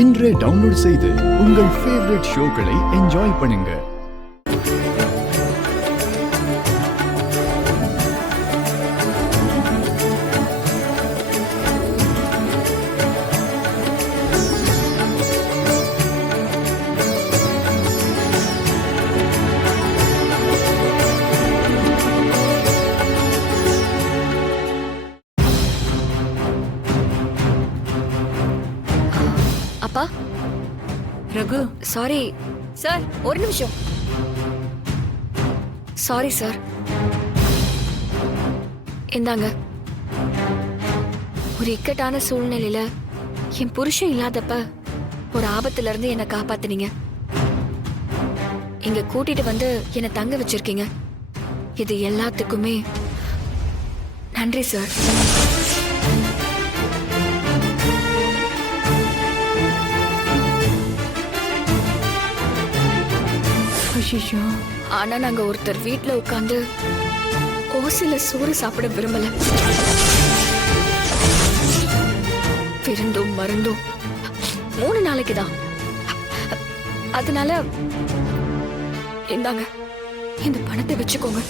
இன்றே டவுன்லோட் செய்து உங்கள் ஃபேவரட் ஷோக்களை என்ஜாய் பண்ணுங்க. அப்பா, ரகு, சாரி சார், ஒரு நிமிஷம். Sorry sir. இந்தாங்க. ஒரு இக்கட்டான சூழ்நிலையில என் புருஷன் இல்லாதப்ப ஒரு ஆபத்துல இருந்து என்னை காப்பாத்துனீங்க. இங்க கூட்டிட்டு வந்து என்னை தங்க வச்சிருக்கீங்க. இது எல்லாத்துக்குமே நன்றி சார். ஐயோ, ஆனா நாங்க ஒருத்தர் வீட்ல உட்கார்ந்து ஓசில சோறு சாப்பிட விரும்பல. விருந்தும் மருந்தும் 3 நாளைக்கு தான். அதனால இந்தாங்க, இந்த பணத்தை வச்சுக்கோங்க.